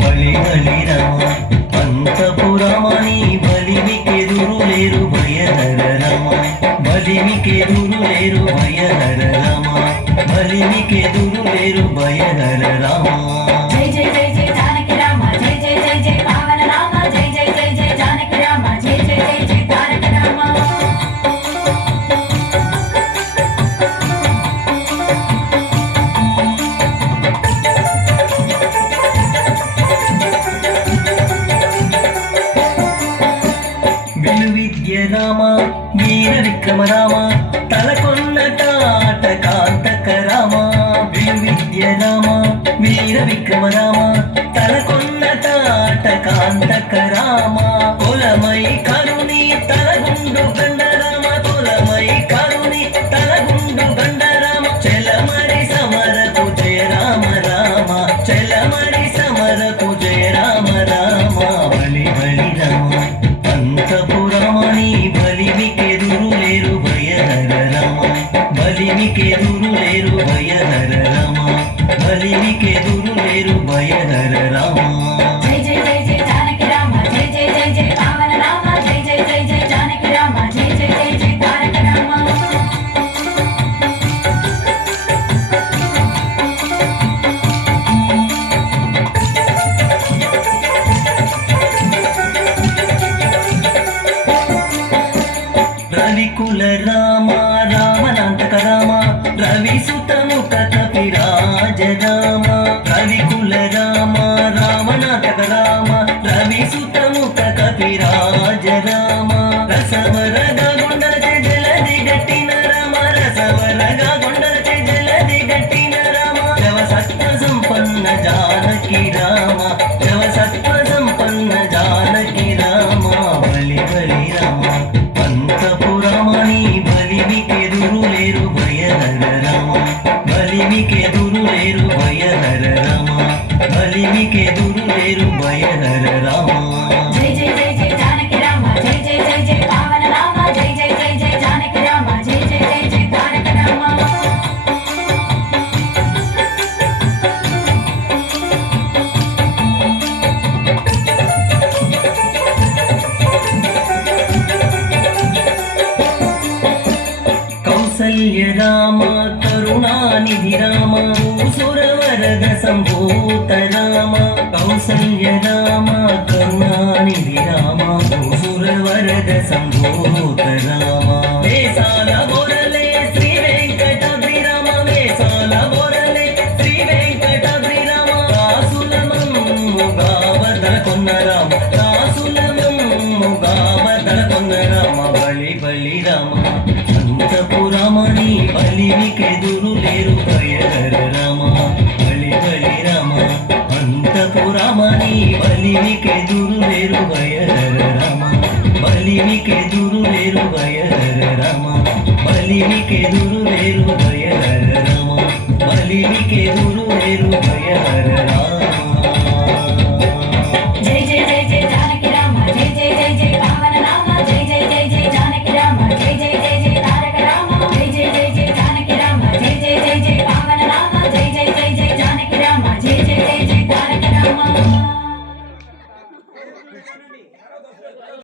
బలి బలి రమ అంతపురమని బలిమికెదురు లేరు భయహర రమ బలిమికెదురు లేరు భయహర రమ బలిమికెదురు లేరు భయహర రమ జై జై జై జై జానకి రామ జై జై జై జై పావన రామ జై జై జై జై జానకి రామ జై జై జై జై తారక రామ విలువిద్య రామ వీర విక్రమ రామ తలకొన్న తాట కాంతక రామ విలువిద్య రామ వీర విక్రమ రామ తలకొన్న తాట కాంతక రామ కులమై కరుణి తలగుండు గండ రామ కులమై కరుణి తలగుండు గండ రామ చెలమరి సమరకు జయ రామ రామ చెలమరి సమరకు జయ రామ రామ బలి బలి రామ అంతపురమని బలిమికెదురు లేరు భయహర రమ బలిమికెదురు లేరు భయహర రమ బలిమికెదురు లేరు భయహర రమ జై జై జై జై జానకి రామ జై జై జై జై పావన రామ జై జై జై జై జానకి రామ జై జై జై జై తారక రామ రవికుల రామ రామనాంతక రామ రవి సుతముఖ కపిరాజ రామ రవికుల రామ రామనాంతక రామ రవి సుతముఖ కపిరాజ రామ రసవరగా గుండలచే జలది గట్టిన రామ రసవరగా గుండలచే జలది గట్టిన రామ శవ సత్వ సంపన్న జానకి రామ శవ సత్వ సంపన్న జానకి రామ బలి బలి రామ అంతపురమని బలిమికెదురు లేరు భయహర రమ బలిమికెదురు లేరు భయహర రమ బలిమికెదురు లేరు భయహర రమ జై జై జై జై జానకి రామ జై జై జై జై పావన రామ జై జై జై జై జానకి రామ జై జై జై జై తారక రామ కౌసల్య రామ కరుణానిధి రామ సురవరద సంభూత రామ కౌసల్య రామ కరుణానిధి రామ సురవరద సంభూత రామ వేసాల బొరలే శ్రీ వెంకటాద్రి రామ వేసాల బొరలే శ్రీ వెంకటాద్రి రామ రాసులమమ్ముగావదల కొన్న రామ రాసులమమ్ముగావదల కొన్న రామ బలి బలి రామ అంతపురమని బలిమికెదురు లేరు భయహర రమ బలి బలి రమ అంతపురమని బలిమికెదురు లేరు భయహర రమ బలిమికెదురు లేరు భయహర రమ బలిమికెదురు లేరు భయహర రమ బలిమికెదురు లేరు భయ